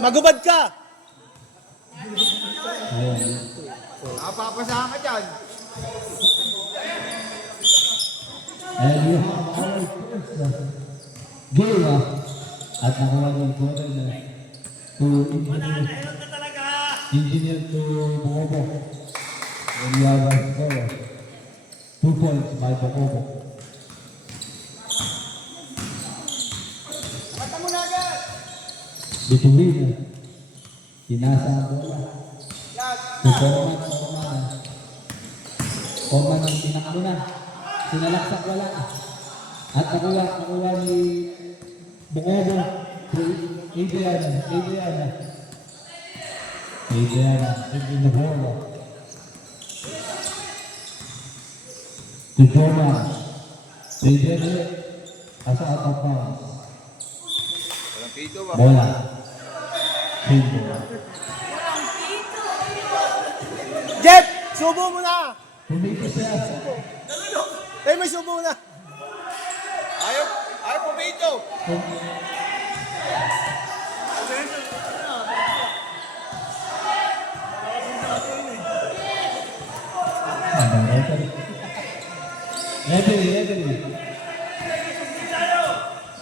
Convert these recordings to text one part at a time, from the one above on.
Magubad ka. Napapasahan ka dyan. And you have our first game at nakuha ng quarter to engineer to Bobo. And you have a score. 2 points by Bobo. Mata mo na agad. Bituin. Pinasa ang bola. Yan. To Forman ang pinakauna. Sinalaksak wala. At nakuha ni Bobo. Adriana. In the ball. To Forman. Adriana. Asa out of bounds. Walang pito ba? Bola. Pito. Jeff, subo mo na. Pumito siya. Eh, may subo na. Ayaw pumito.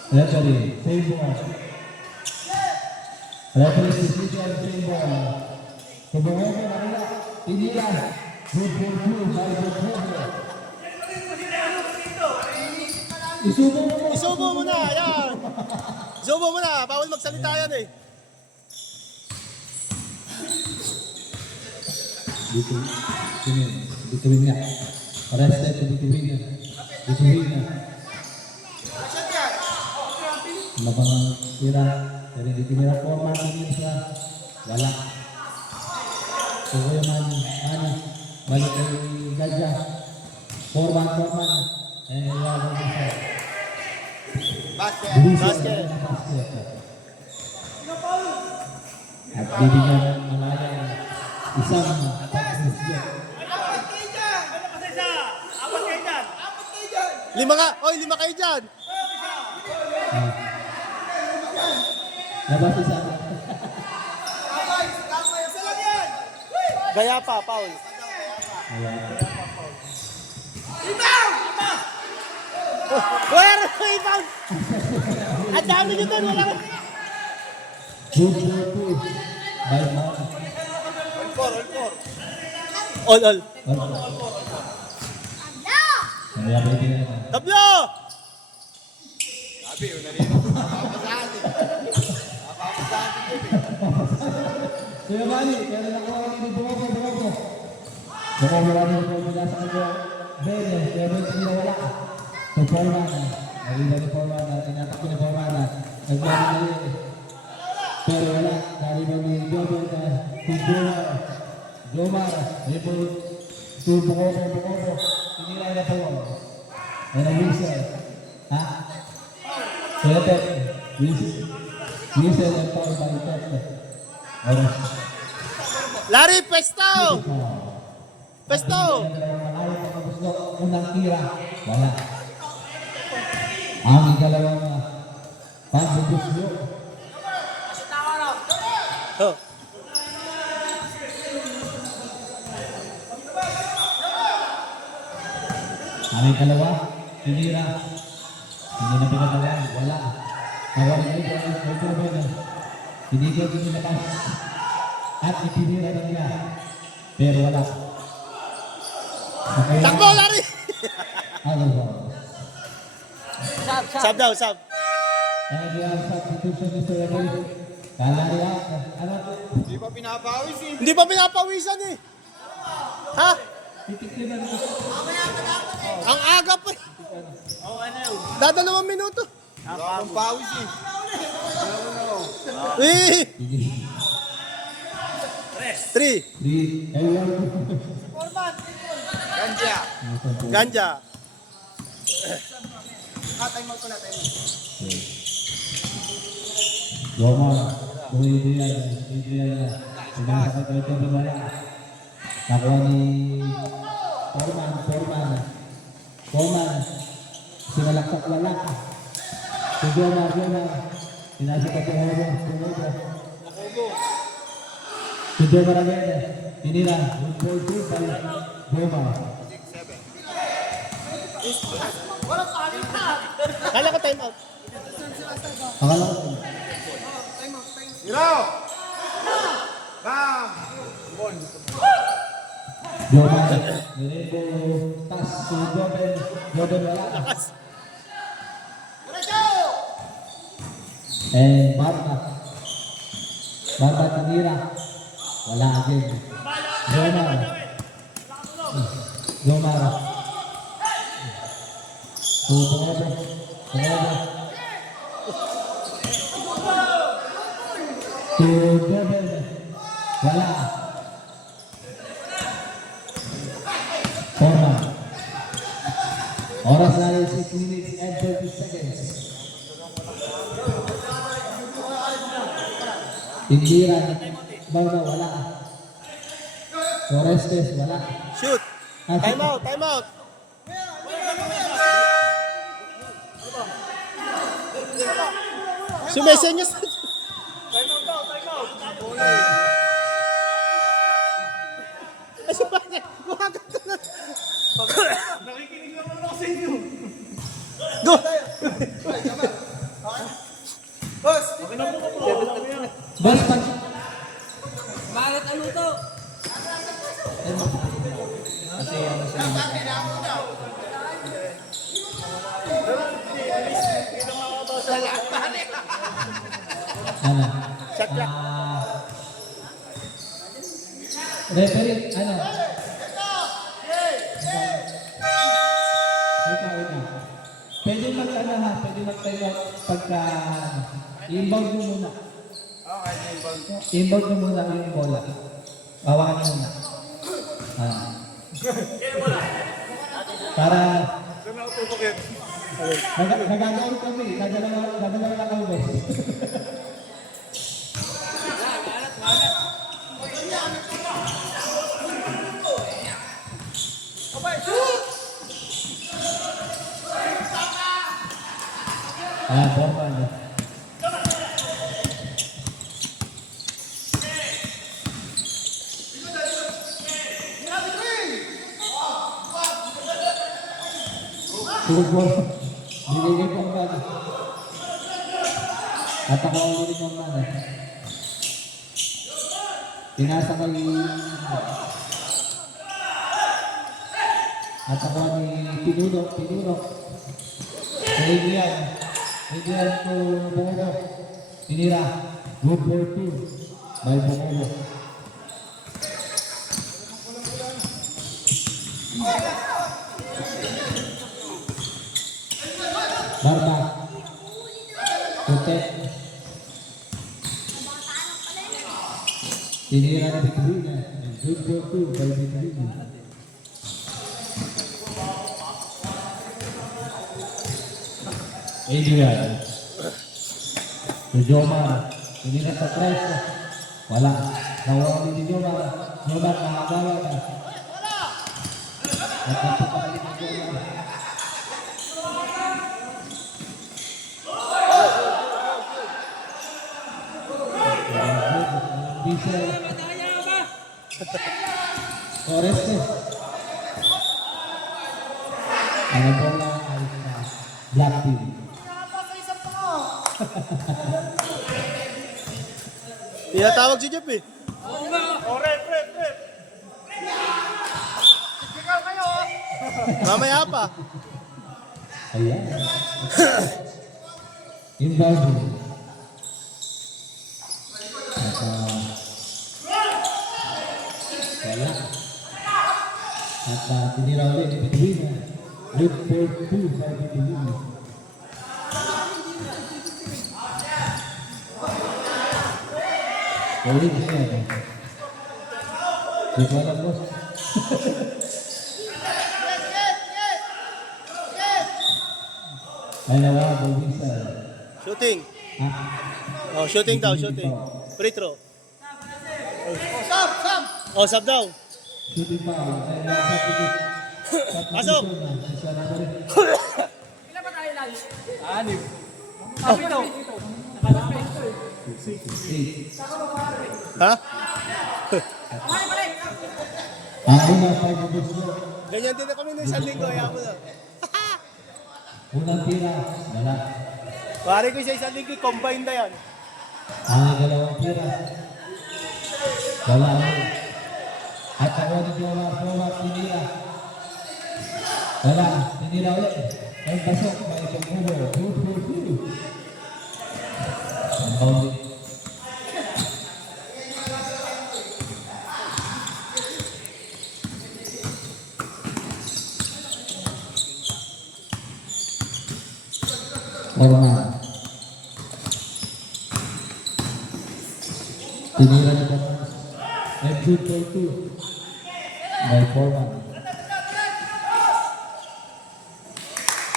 Referee. Same ball. Referee decision, same ball. Kebanyakan adalah inilah 22 by Bobo. Isubo mo na. Yan. Isubo mo na. Bawal magsalita yan eh. Bituin niya. Arrested bituin niya. Lapangan tira dari ditinira Forman ini sa wala. So yung balik kay Gajah. Forman. Lawan sa. Basket. At bibigyan ng malaya isang pag-isip. Lima ka. Oy, 5 kayo dyan. Labas isa. Gaya pa, Paul. Wala na rebound. Ang dami nyo doon. Wala na. Good by Mark. All. Kaya bibigyan na. Tablo! Sabi, yun na rin. Napapasahan eh. Napapasahan si Jeff eh. Kuya Manny, kaya nakuha ni Bobo. Nakuha ni Bobo mula sa kanya. Bene, kaya Bene wala. So Forman, nalila ni Forman, tinatak ni Forman. Nagbali. Pero wala, nalila ni Bobo si Jomar, rebound to Bobo. Tinilay na po. Yan ang whistle. Ha? Kaya whistle ang foul by Pep. Larry, pesto! Pesto! Unang tira, wala. Ang ikalawang pagbubusyo. Oh. Ang ikalawa, tinira. Hindi na pinagawa, wala. Nawala ito. Hindi ko dinilabas. At itinira na niya. Pero wala. Takbo, Larry! Ano ba? Sab daw, sab. And we have substitution Mr. Referee. Kala niya, ano? Hindi pa pinapawis eh. Hindi pa pinapawisan eh. Ha? Titikliman ko. Ang aga pa eh. Dadalawang minuto. Wala akong pawis eh. Eh! 3. Ganja. Ganja. Time out ko na, time out. Goma, Adrian, sumasakit ko ito bumaya. Nakuha ni Forman, sinalaksak wala. Si Goma, Pinasok ka Bumobo. Si Joma Ravena. Tinira. Good ball two by Joma. Kala ko time out. Akala ko. Hero! Bam! Joma. Rainbow pass to Joben. Joben wala. And Barba. Barba tinira. Wala again. Jomar. Jomar. Bumobo. To Joben. Wala. Forma. Oras na rin 6 minutes and 30 seconds. Tindiran. Barba wala. Orestes wala. Shoot. Time out, time out. Sumesenyas. Ay, sa bagay. Kumagat ka na. Nakikinig naman ako sa inyo. Go! Boss! Okay na po po. Boss, pag... Bakit ano to? Kasi ano siya. Ano? Shot clock. Referee, ano? Ikaw. Pwede mag-ano ha, pwede mag-time out pagka inbound mo muna. Okay, inbound. Inbound mo muna yung bola. Bawakan mo muna. Para Saan ako pupukit? nagagawin kami, nagdalawa lang kami boss. Bomba na. Football. Nililip ang bag. At ako ang nililip ang bag. Pinasa kay... At ako ni Pinuno. Adrian to Bumobo. Tinira. Good ball two by Bumobo. Barba. Putek. Tinira na Bitrina. Good ball two by Bitrina. Adrian. Si Jomar. Hindi na sa preso. Wala. Nawawali ni Jomar. Jomar nakagawa na. At napakabalik ni Jomar. Diesel. Orestes. Ang bola ay sa Black Team. Tinatawag si Jeff eh. Oh, rep. Ikaw kayo! Mamaya pa. Ayan. Inbound. Wala. At tinira ulit ni Petrina. Good for two by Petrina. Ulit siya. Di ba lang boss? Ay nawa, Bobisa. Shooting. Ha? Oh, shooting daw, shooting. Free throw. Oh, sub daw. Shooting foul. Ay nakapagod. Pasok. Ilan ba tayo lagi? Anip. Kapito. Ha? Ang una, 5 minutes mo. Ganyan din na kami nung isang linggo. Kaya mo na. Unang tira, wala. Pare ko sa isang linggo, combine na yan. Ang dalawang tira, wala. At ako ni forward, tinira. Wala, tinira ulit. Ang pasok, may pagkubo. Ang boundary. Forman. Tinira ni Forman. And good for 2. By Forman.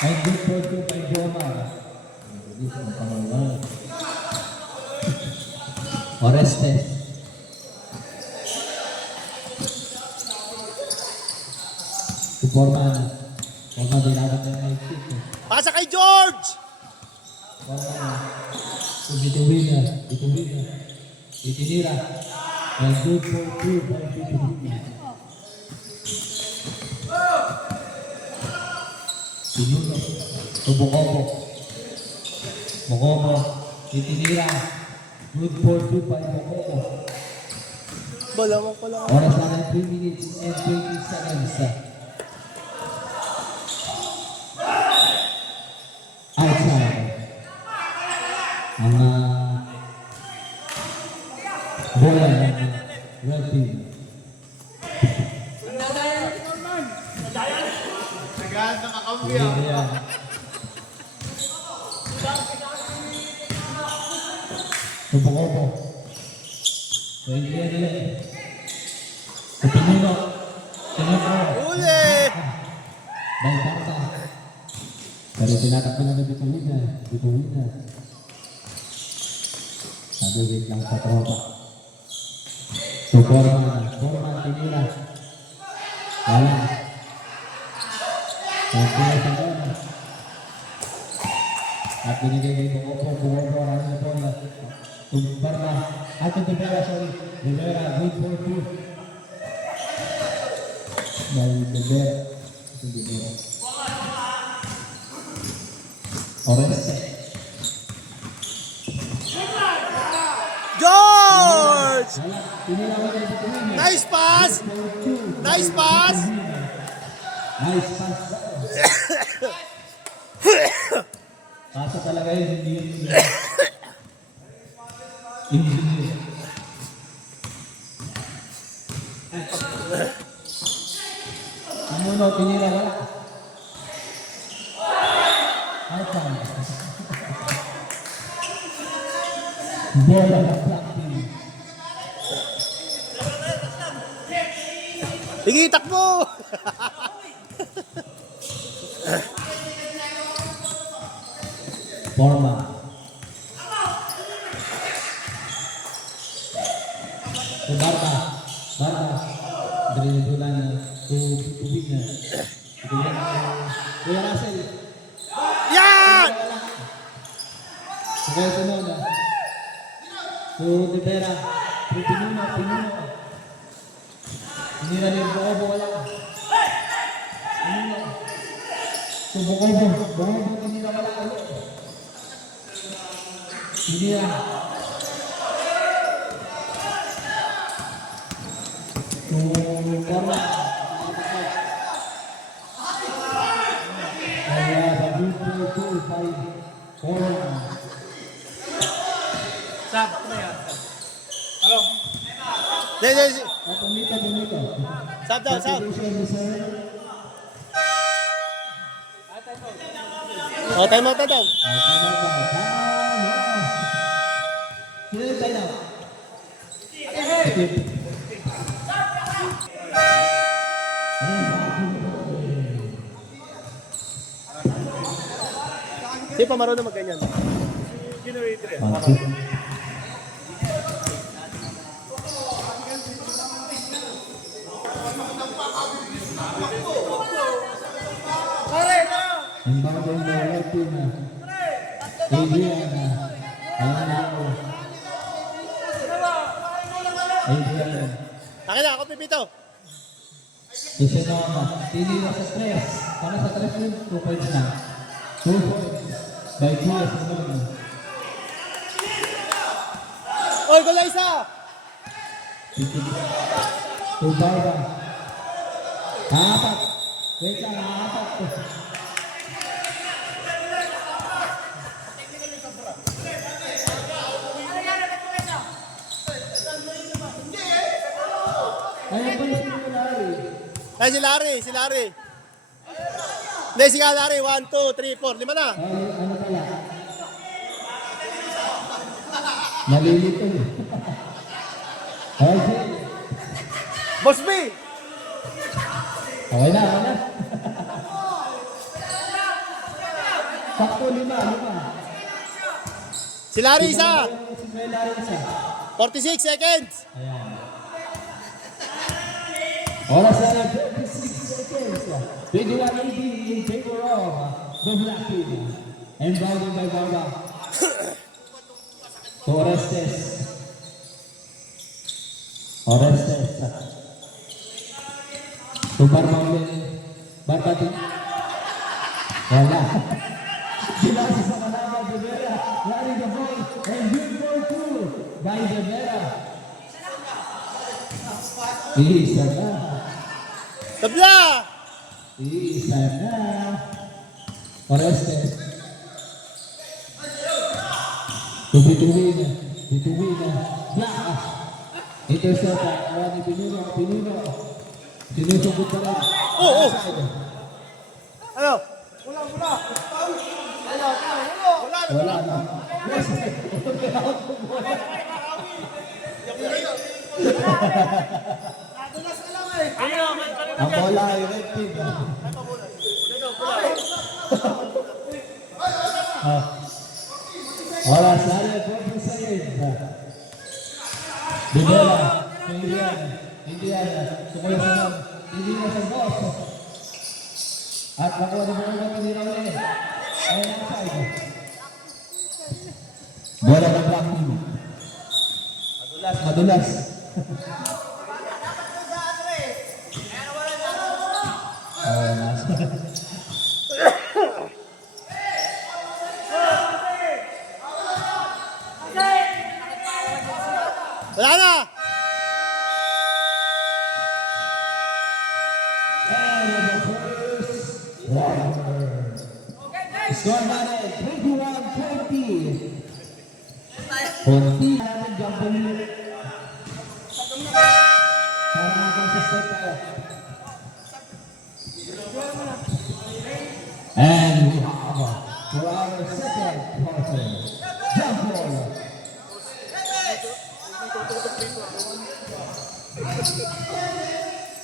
And good for 2 by Forman. Orestes. Si Forman. Forman dinagad na yung kick. Pasa kay George! Bituin na. Itinira. And good for 2 by Bituin. Sinuno. Bukobo. Itinira. Good for 2 by Bukobo. Balamang pala. Oras na ng 3 minutes and 20 seconds. Outside. Ang bola ng red team. Nagahan ng kakambi ah. Ayan. Bukobo. Pwede yan ulit. Pinino. Uli! Balbata. Pero tinatakbo na ng Bituin na. Sabi, wait lang sa tropa. So, Forman, tinira. Wala. Tinira sa bola. At binigay kay Bukobo, marami na bola. Tumbarna. At yung Rivera, good for 2. By Rivera. Orestes. George! Wala. Tinira ko ng Bituin. Nice pass! Nice pass! Nice pass. Kaso talaga yun, hindi yun. Engineer. Ano, tinira wala. Outside. Bola na practice. Sige, takbo! Forma. So, Barba. Dribble na tubig na. Kuya Russell. Yan! Kaya sunod na. So, Rivera. Pinuno. Tinira niya yung Bukobo, wala. Pinuno. So, Bukobo, tinira wala ulit. Tinira. So, Forma. Kaya, bagay po 2-5. Forma. Sab, ano yan? Hello? Pumito. Sab daw, sab. O, time out na daw. Hindi pa marunong mag-ganyan. Ang bagay na wala na. Adrian na. Adrian. Akin na, ako pipito. Isinoma. Tinira sa 3. Para sa 3 yun, 2 points na. 2 points. By Julius Simon. Oy, gula isa! Tubarba. Apat. Wait lang, apat. Ayun ba yung sinulari? Ay, si Larry. Hindi, si Larry. 1, 2, 3, 4. 5 na. Ay, ano pala? Nalilito. Okay. Boss B! Okay na. Sakto 5. Si Larry isa. Si Larry isa. 46 seconds. Ayan. Oras na 36 seconds. 21-18 in favor of the Black Team. And bowling by Barba. To Orestes. To Barba ulit. Barba din. Wala. Sila sa kalaban, De Vera. Larry the ball. And good for 2 by De Vera. Isa na. Tabla! Isa na. Orestes. Bituin na. Black. Intercept. Awani Pinuno. Sinusugod pa rin. Oo. Ano? Wala na. Ang bola ay red team. Oras na rin. 40 seconds. Bibela. Indiana. Sumayasunod. Hindi na sa boss. At nakuha na mga pinira ulit. Ayun ang side. Bola ng Black Team. Madulas. Nasa. Wala na! Score natin, 21-20. Kunti natin jumping. Para makonsistent tayo. And we have for our second quarter, jump ball.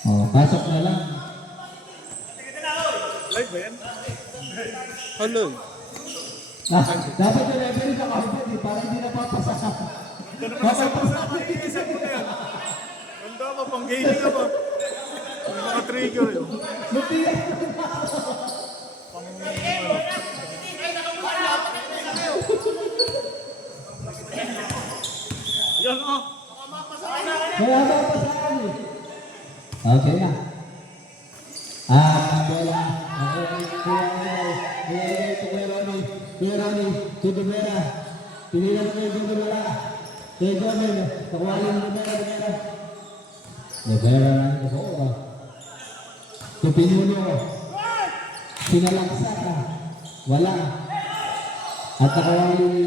Oh, pasok na lang. Live ba yan? Ano? Dapat yung referee ka kapag para hindi napapasa. Ganda pa, pang gaming ka pa. May mga trigger yun. Yan o. Kaya mapasakan eh. Okay na. Ang bola. Kuya Ronnie, to De Vera. Pilihan ko yung De Vera. Kaya Gomen, pakuwalin ng De Vera. De Vera lang ito. To Pinuno. Sinalangsa ka. Wala. At nakawalin ni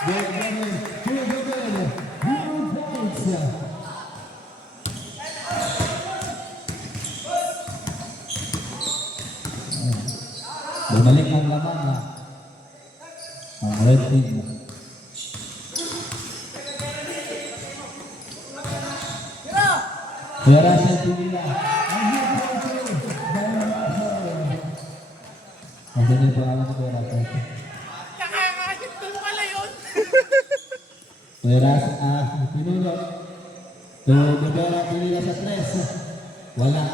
Gomen. Kuya Gomen. 0 points. Bumalik ang laman na ang red team. Kaya Russell Pinila. Ang ganyan po alam ko kaya Russell. Nakakakit mo pala yun. Kaya Russell, Pinuno. To Gabera Pinila sa 3. Wala.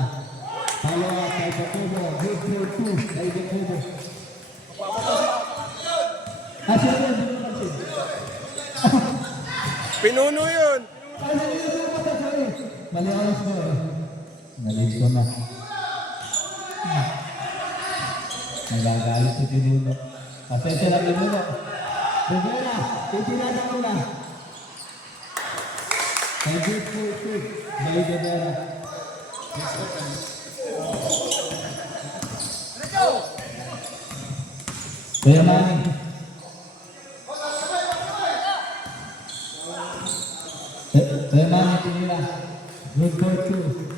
Follow up kay Bakubo. Good for 2 kay Bakubo. Siya yun, Pinuno yun. Mali ang score. Mali ko na. Nagagalit si Tinuno. Pasensya na Tinuno. Rivera, itinada mo na. Thank you, Bay Rivera. Bermani. Bermani tinira. Good for two.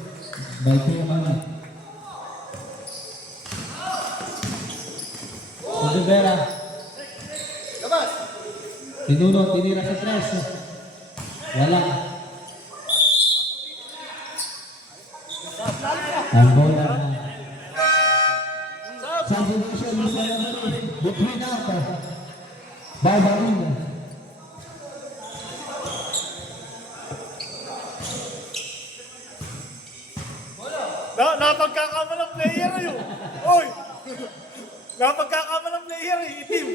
By Bermani. Rivera. Tinuno, tinira sa tres. Wala. Ang bola na. Substitution ni Salamari. Between out. Barbarino. Napagkakamalang player yun. Oy! Napagkakamalang player eh. Itim.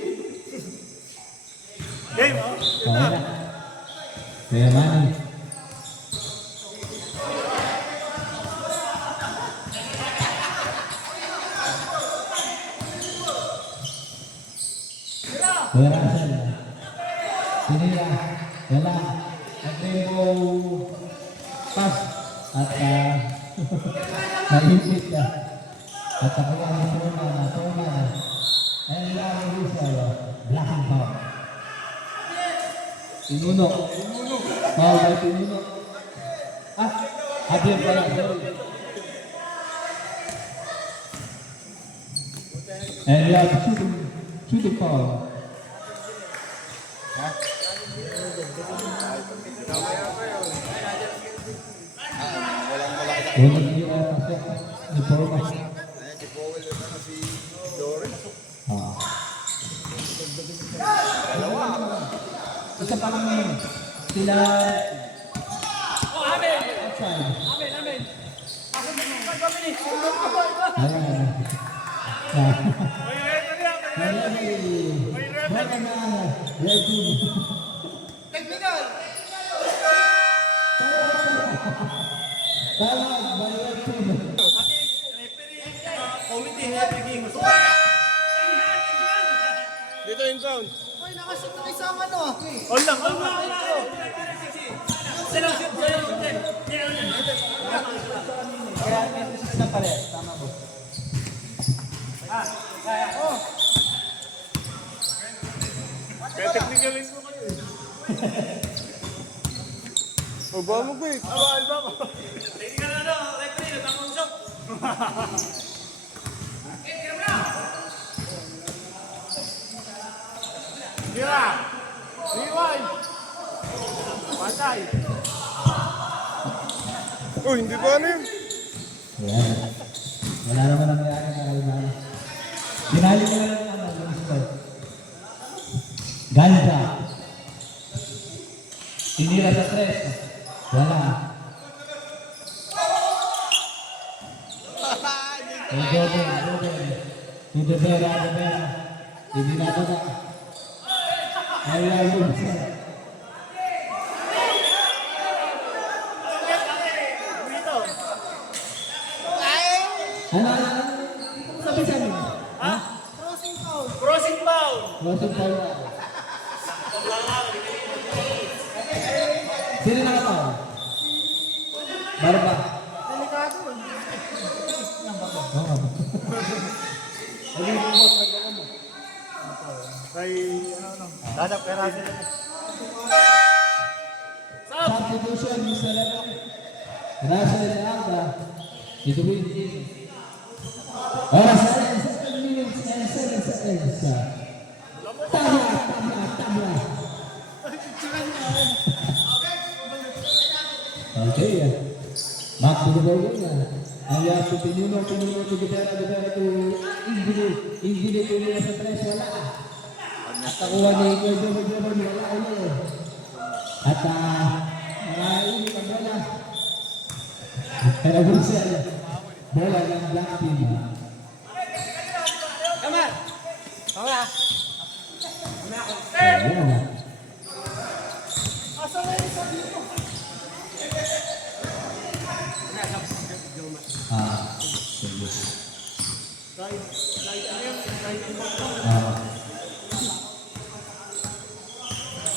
Game, ha? Okay na. Bermani. Berasal. Tinira. Wala. Nag-tempo pass. At naipit ka. At ako ang tuna na. And lang Rizal. Black and foul. Tinuno. Foul by Tinuno. Javier pala. And we have shooting foul. Walang hira pasok ni Porma. Ayan, si Powell yun na si Doris. Isa pa lang yun. Sila... outside. Ayan. Red team. Tama, by red team. Dito in zone. Hold lang. Kaya technicalin ko kayo eh. Ba mo quick. Bawal ba ko? Technical na ano, referee, nagkakausap. Tira! Rewind! Patay! Oh, hindi ba ano yun? Ayan. Wala naman nangyari na kalimana. Binali ko lang yung sport. Ganja. Tinira sa tres. Wala. Goben. Hindi Vera. Hindi na ito na. Ayan yun. Ano? Sabi sa amin? Ha? Crossing foul! Crossing foul na. Sino nakataw? Barba. Delikado. Oo. Kay, ano. Dadap kay Russell. Substitution, Mr. Russell Alda. Ito win. Oras na 16 minutes and 7 seconds. Tama. Okay. Back to the ball na. Ang yaso Tinuno to Gibera to Ingili Tinuno sa tres, wala. At nakuha ni Jojo, wala ulit. At nakainit ang bola. Pero Brussel, bola ng Black Team. Ayan.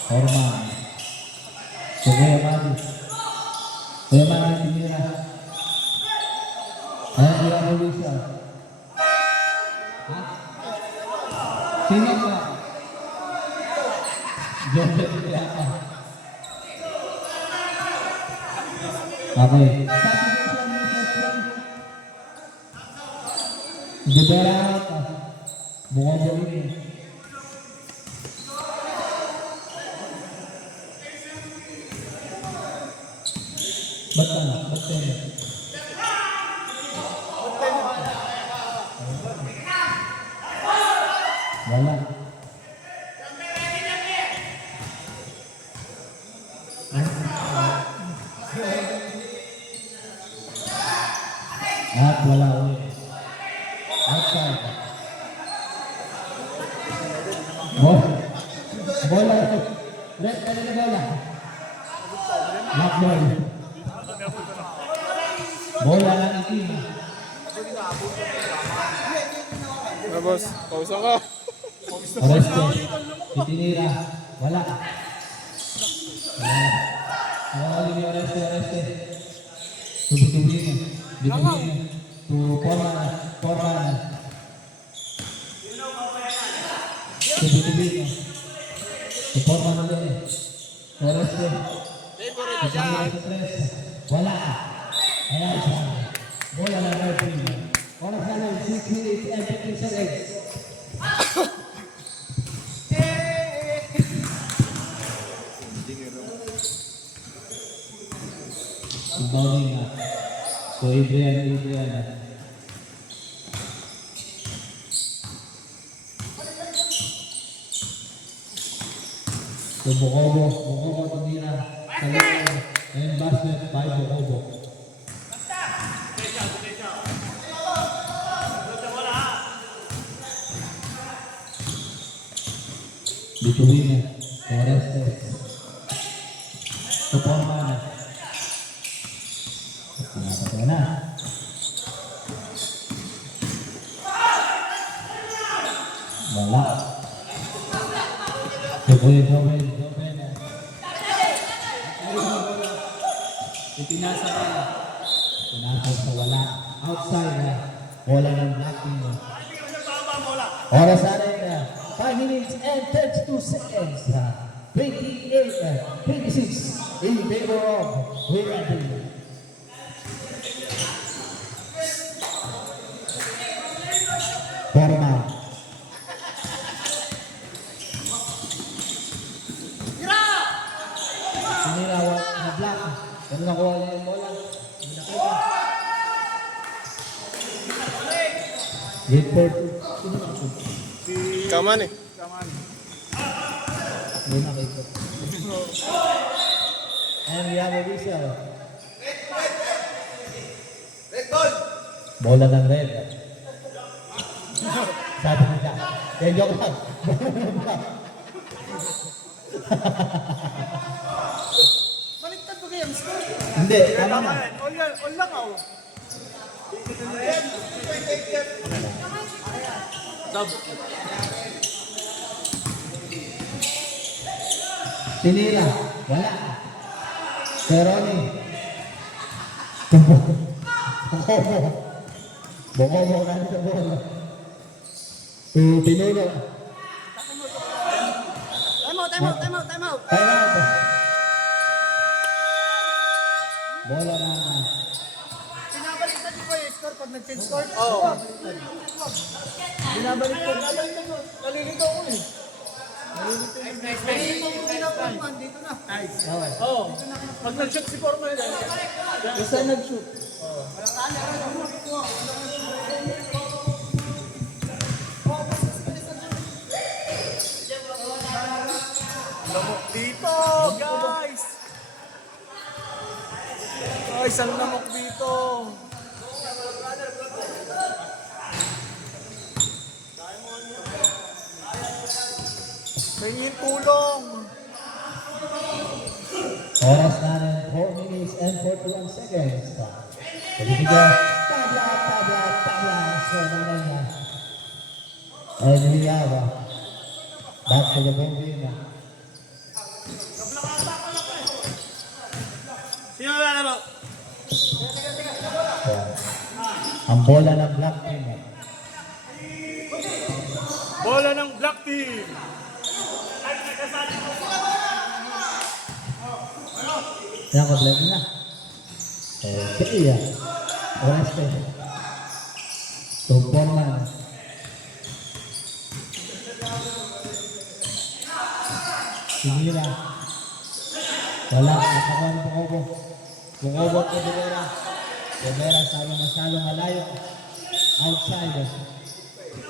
Orman. Kuya Mani. Kuya Mani tinira. Ayan, Kuya Mauricio. Ha? Sino ba? Joseph Iliapa. Okay. Liberat. Buong ini. Betul, betul. Wala. At wala ulit. Outside. Bola. Red ka na bola. Lock ball. Bola ng itim. Boss, pausa ka. Oreste. Itinira. Wala. Wala. Wala ni Oreste. Tubi-tubi. Bitubi. Tu Forman. Tubi-tubi. Tu Forman ulit. Oreste. Wala. Ayan siya. Bola na referee. Oras na lang, 6 minutes and 15 seconds. Bowling na. So, Adrian. So, Bokobo tumira. Kalero. And basket by Bokobo. Bituin Oreste. Forman. Pinapatay na. Wala. Joven. Itinasa sa wala. Outside na. Wala ng blocking. Oras na rin. 5 minutes and 32 seconds. 26 in favor of William. Forman. Sinirawan na block. Ano nakuha niya yung bola? Late 40. Kaman eh. Hindi nakikot. And we have a whistle. Red ball! Bola ng red. Sabi niya. Kaya joke lang. Baliktad ba kayang score? Hindi, tama na. All lang ako. Tinira. Wala. Teroni. Bokobo ka sa bola. Pinuno. Time out. Time out. Bola na. Binabaliktad ko yung score pag nag-change score? Oo. Binabaliktad. Nalilito ko eh. Nalilito ko pinapaman. Dito na. Oo. Pag nag-shoot si Forman yan. Isa nag-shoot. Lamok dito, guys! Ay, isang lamok dito. Pahingin tulong. Oras na rin, 4 minutes and 41 seconds. Pagkitiga. Tabla. So, na. And we have back to the Bombina. Sino lalaro? Ang bola ng Black Team. Bola ng Black Team. Kaya ko blame na. Okay, Oreste. Tumpong na. Sinira. Wala. Nakakuha ng Bukobo. Bukobo at Rivera. Rivera masyadong malayo. Outside.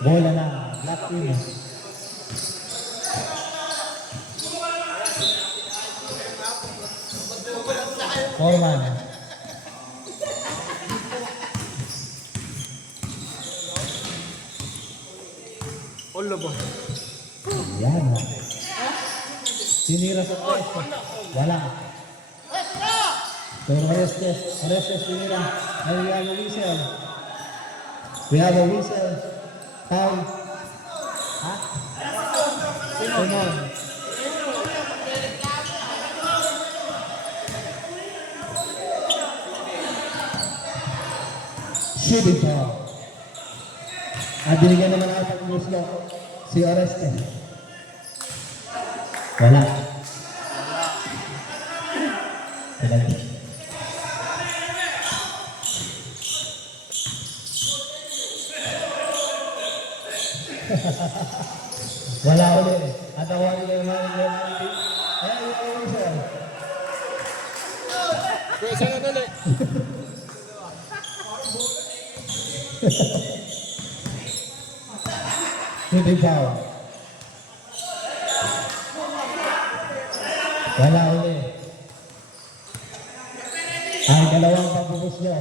Bola na. Black Team. Foreman. All ba? Yan. Sinira sa pwesto. Wala. Pero Orestes sinira. And we have a whistle. We have a whistle. Foul. Ha? Simon. Shooting foul. At binigyan naman ang ating muslo si Orestes. Wala. Wala ulit. At ako ang mga ayan yung uwisan. Pwesa na ulit. Shooting foul. Wala ulit. Ang dalawang pagbubuks nyo.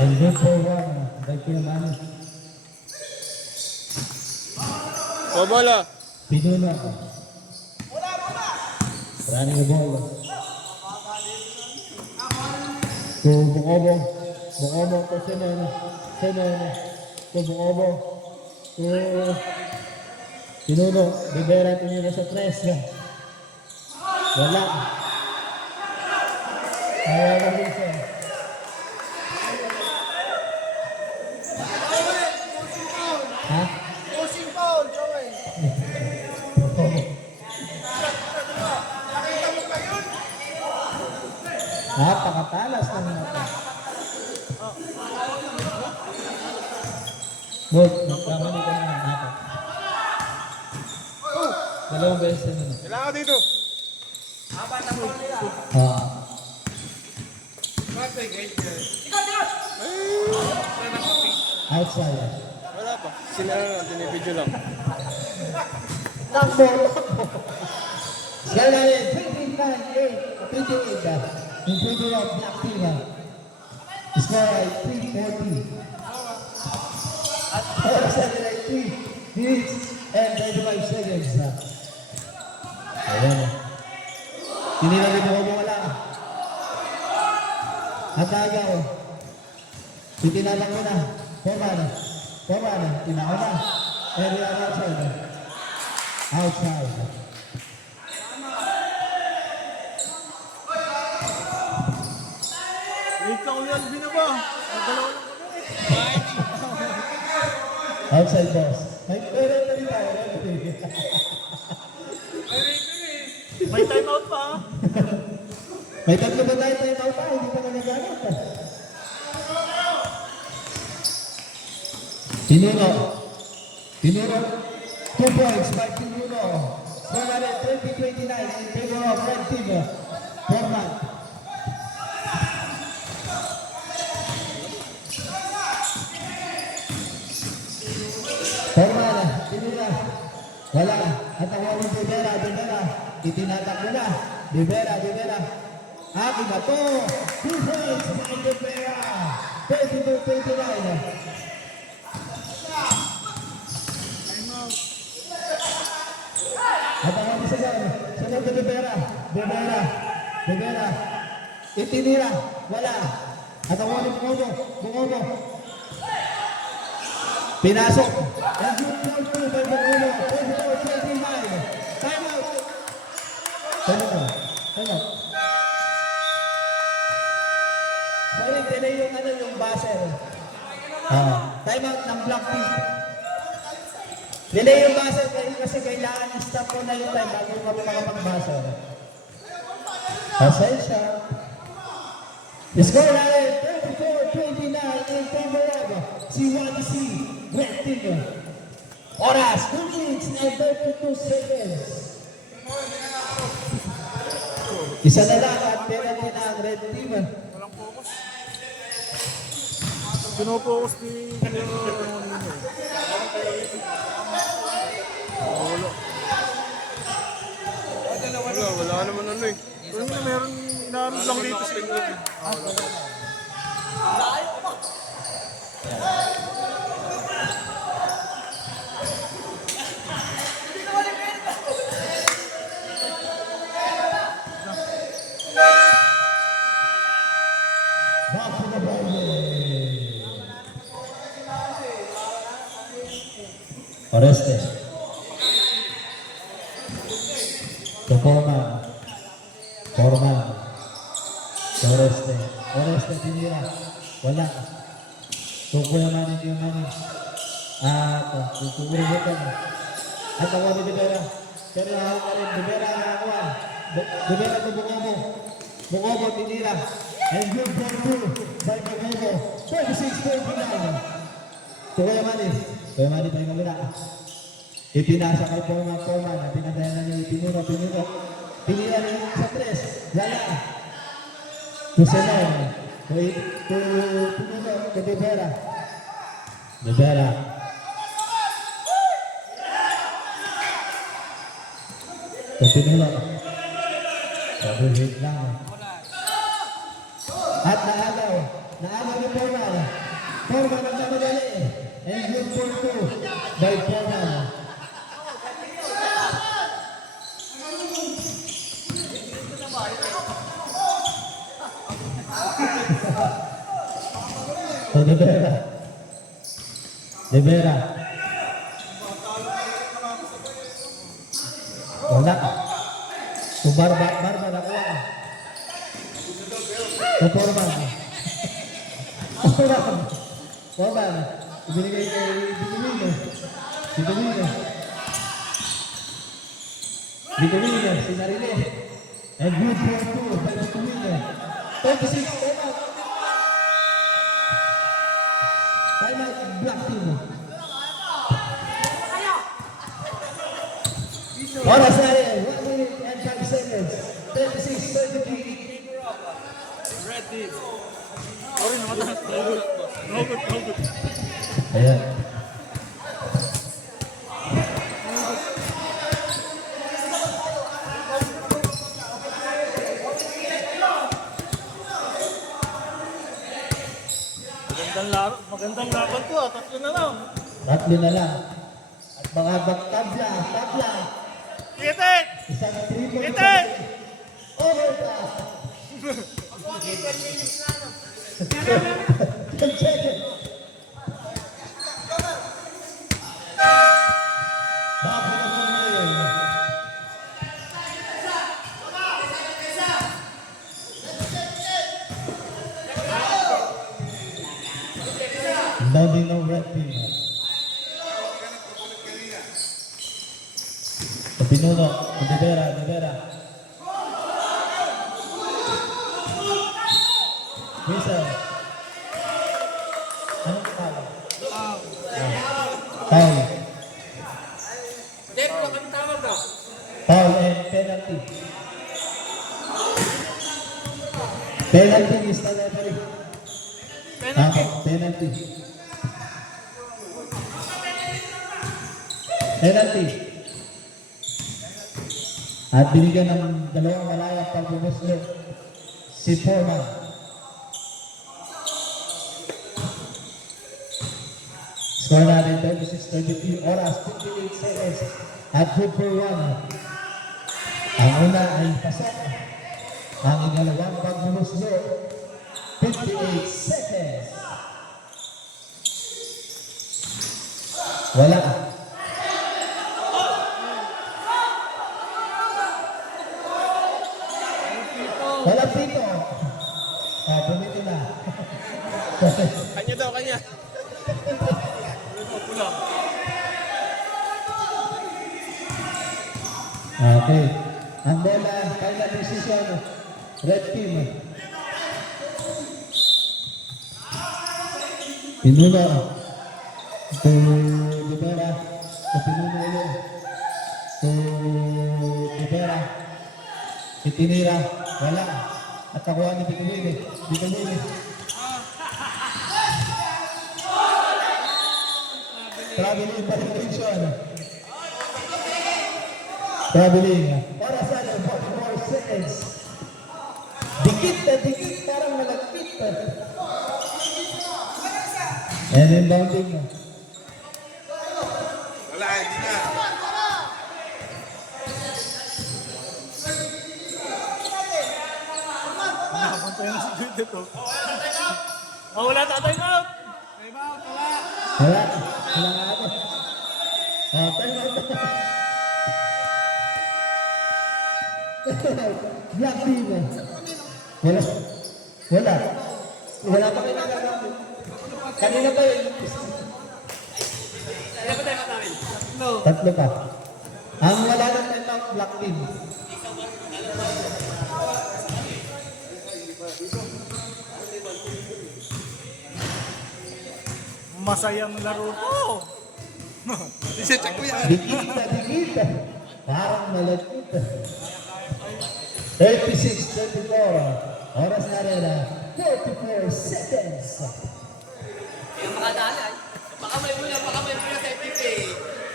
And good for one. Thank you, man. O, bola. Pinuno. Running the ball. To Bukobo. Bukobo to Simon. To Bukobo. To Pinuno. Rivera tinira sa tres. Wala. Ayaw na dito. Ha? Pushing foul, Joey. Napakatalas ng mata. Bot, nagkamali ka naman apat. Dalawang beses na. Kailangan dito. Outside. Wala pa. Sinara lang, tinibidyo lang. Takbo. Skala rin, 29-8. 28. In favor of Black Team. Score ay 340. Or 7-3 minutes and 35 seconds. Ayan. Tinira rin mo wala. At agaw. Titinalang mo na. Forman. Tinaw na. Area outside. Outside. Ikaw yan, binaba. Nagdalawa lang kami. Outside boss. May pera na rin tayo. May time out pa. May tatlo ba tayo time out pa? Hindi pa na naghanap. Pinuno. 2 points by Pinuno. Score at 20-29 in favor of Red Team. Forman. Forman. Pinula. Wala. At ang wawin Rivera. Itinatak mo na. Rivera. Akin na to. 2 points by Rivera. 22-29. At ang wawin sa sunod na Rivera. Itinira. Wala. At ang ulit Bungogo. Pinasok. And good for two by Bungogo. 24-29. Time out. Sorry, delay yung buzzer. Time out ng Black Team. Delay yung buzzer kasi kailangan i-stop ko na yung time bago kami makapag-buzzer. Pasensya. Score natin 34-29 in favor of C1C Red Team. Oras 2 minutes and 32 seconds. Isa na lang at penalty na ang Red Team. Walang focus. Pinopokus ni wala naman ano eh. Pero yun, meron inaano lang dito sa inyo. Back to the ball game. Oreste. To Foreman. Oreste tinira. Wala. Tukoy naman yung mani. Tukoy bukan. At ang wali Rivera. Pero Rivera nakakuha. Rivera to Bungogo tinira. And good for two by Bungogo. 36-49. Tukoy mani pa yung kamila. Ipinasa kay Foreman. Pinadayan na ni Pinuno. Pinira niya sa tres. Wala. To Senor. To Pinuno. To Rivera. To Pinuno. Sabi hit lang. At naagaw ni Foreman. Foreman ang namadali. And good for two by Foreman. To Rivera. Wala. To Barba nakuha. To Foreman. Ibinigay kay Vitorino. Si Narile. And good for two by Vitorino. 26, time out, Black Team. Oras na rin, 1 minute and 5 seconds. 36-33. Red team. Sorry naman na. No good. Ayan. Magandang laban to, tatlo na lang. At mga tabla. Itik! Isang triple. Itik! Overpass. 10 seconds. Back to the ball. Loving no red team. Pinuno, Rivera. Whistle. Anong tawag? Foul and penalty. Penalty is the referee. Penalty. At binigyan ng dalawang malayang pagbumuslo si Foreman. Score natin 36-33, oras 58 seconds at good for one. Ang una ay pasok. Ang ikalawang pagbumuslo, 58 seconds. Wala. Wala dito. Bumito na. Kanya daw, kanya. Okay. Ang bola, final decision, red team. Pinuno. To Rivera. To Pinuno ulit. To Rivera. Itinira. Wala. At nakuha ni Pinuno. Pinuno. Traveling violation. Traveling. Para sa 44 seconds. Dikit na dikit. Parang malagkit. And inbounding. Wala, hindi na. Napunta yung si Jude ito. Oh, wala tatay out! Wala. Wala nga ako. Time out. Black team. Wala. Wala. Wala pa kayo nagkakamit. Kanina ba yun? Tatlo pa. Ang wala ng time out, black team. Masayang laro to. Check ko yan. Dikit na dikit. Parang malagkit. 36-24. Oras na rin. 44 seconds. Yung makadali. Baka may mula sa FPP.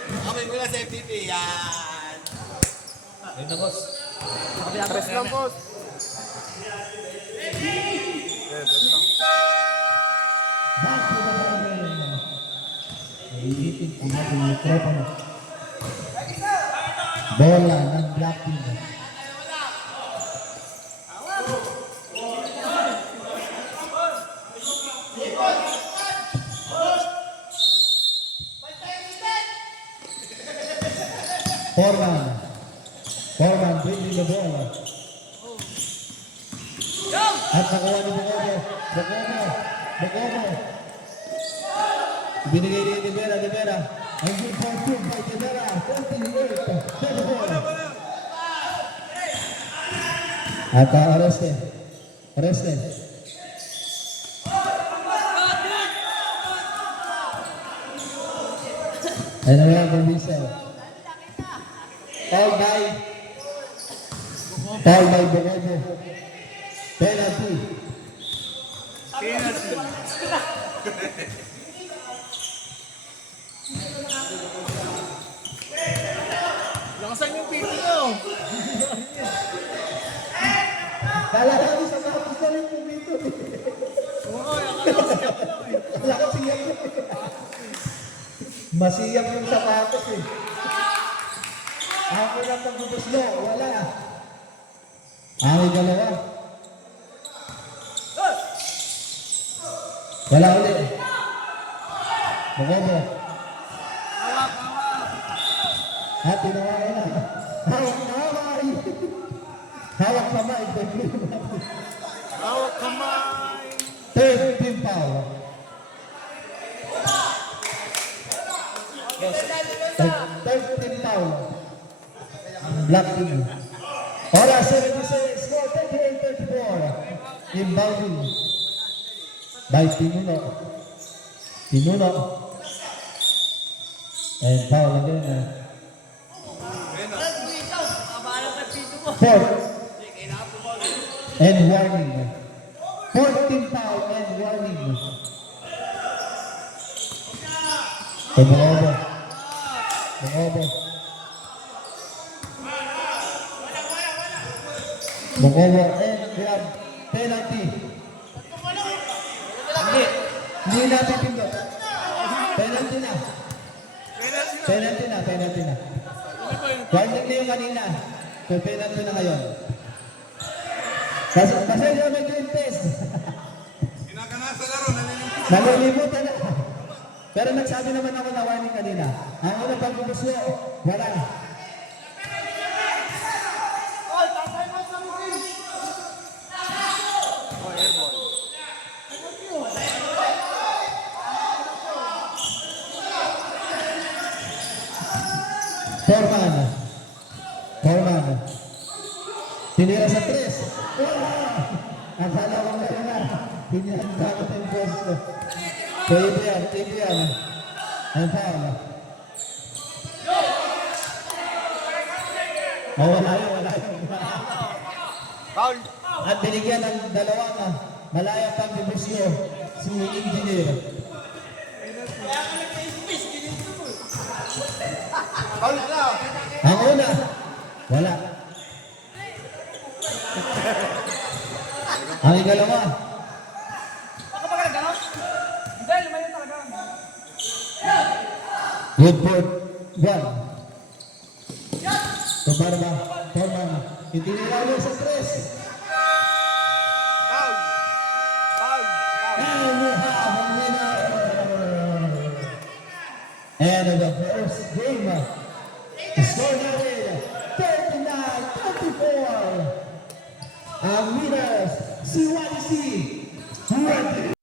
Baka may mula sa FPP. Yan. Ayun na, boss. Press lang, boss. Back to the ball. Naiitin ang ating mikropono. Bola ng black team. Foreman bringing the ball. At nakuha ni Bogomo. Binigay ni Rivera. Ang good for two by Rivera. 28-34. At arrested. And another whistle. Foul by Bogomo. Penalty. Lakasan yung PT ko. Kala kami sa tapos na rin dito. Oo, nakakasiyap lang eh. Wala ka siyap. Masiyap yung sapatos eh. Ako lang pagbubuslo, wala. Ang dalawa. Wala ulit. Bogomo. At tinawaran na. Hawak kamay. Hawak kamay. Third team foul. Third team foul. Black team. Oras 76, score 38-34. Inbounding by Pinuno. And foul again. Fourth. And warning. 14 foul and warning. Bogomo. Bogomo and grab penalty. Hindi natin pindot. Penalty na. Warning na yung kanina. penalty na ngayon. Kasi yung may green test. Kinakana sa laro, nalilimutan. Nalilimutan na. Pero nagsabi naman ako na warning kanina. Ang unang pagbubuslo, wala. Foreman. Tinira sa tres. Akala ko na yun na. Pinagkakot yung posto. So, ito yan. Ang foul. Oh, wala yun. Foul. At binigyan ng dalawa na malayang pagbubuslo si engineer. Foul na. Ang una, wala. Ang ikalawa, good for one. So Barba, Foreman, hindi nila ulit sa tres. Foul. And we have a winner. And in the first game, the score now is 39-24. Our winners, CYC, 20.